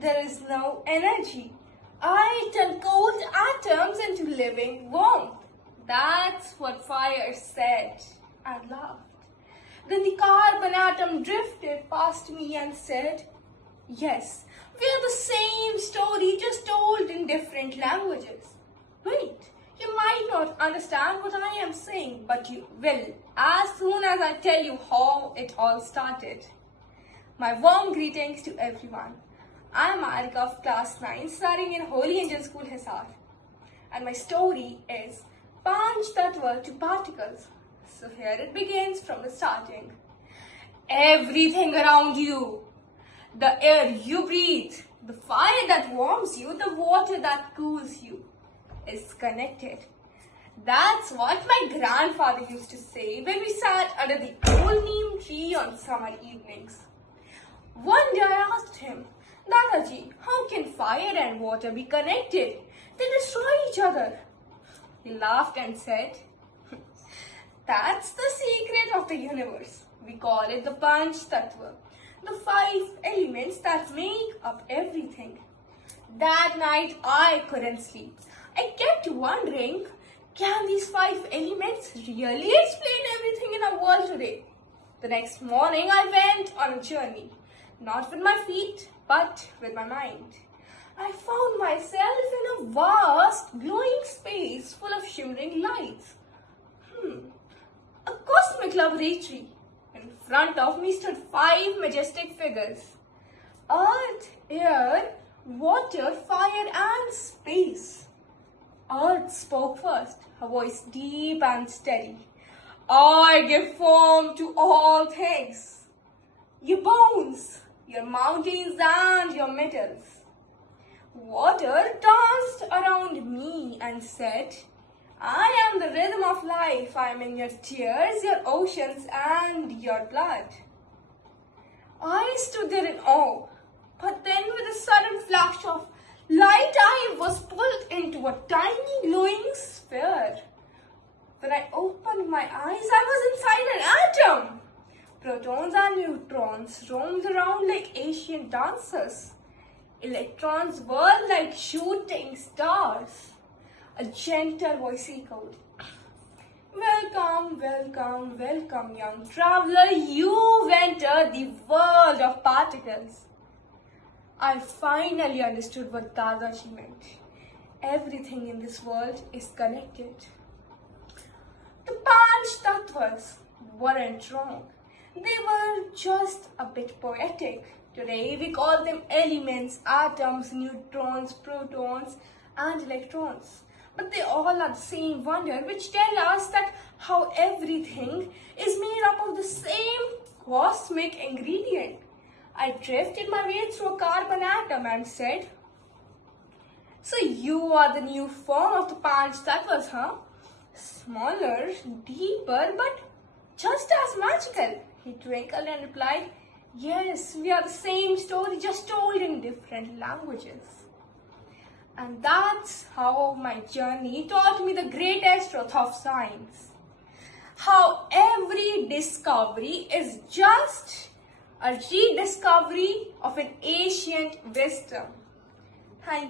there is no energy. I turn cold atoms into living warmth. That's what fire said. I laughed. Then the carbon atom drifted past me and said, yes, we are the same story just told in different languages. Wait, you might not understand what I am saying, but you will as soon as I tell you how it all started. My warm greetings to everyone. I am Arika of class 9 studying in Holy Angel School, Hisar. And my story is Panch Tattva to Particles. So here it begins from the starting. Everything around you, the air you breathe, the fire that warms you, the water that cools you, is connected. That's what my grandfather used to say when we sat under the old neem tree on summer evenings. One day I asked him, Dadaji, how can fire and water be connected? They destroy each other. He laughed and said, that's the secret of the universe. We call it the Panch Tattva, the 5 elements that make up everything. That night I couldn't sleep. I kept wondering, can these 5 elements really explain everything in our world today? The next morning I went on a journey, not with my feet, but with my mind. I found myself in a vast, glowing space full of shimmering lights. A cosmic laboratory. In front of me stood 5 majestic figures. Earth, air, water, fire and space. Earth spoke first, her voice deep and steady. I give form to all things. Your bones, your mountains and your metals. Water danced around me and said, I am the rhythm of life. I am in your tears, your oceans, and your blood. I stood there in awe, but then with a sudden flash of light, I was pulled into a tiny glowing sphere. When I opened my eyes, I was inside an atom. Protons and neutrons roamed around like ancient dancers. Electrons whirled like shooting stars. A gentle voice echoed, welcome, welcome, welcome, young traveler. You've entered the world of particles. I finally understood what Dadaji meant. Everything in this world is connected. The Panch Tattvas weren't wrong. They were just a bit poetic. Today we call them elements, atoms, neutrons, protons, and electrons. But they all are the same wonder, which tell us that how everything is made up of the same cosmic ingredient. I drifted my way through a carbon atom and said, so you are the new form of the Panch Tattvas, huh? Smaller, deeper, but just as magical. He twinkled and replied, yes, we are the same story, just told in different languages. And that's how my journey taught me the greatest truth of science. How every discovery is just a rediscovery of an ancient wisdom. Thank you.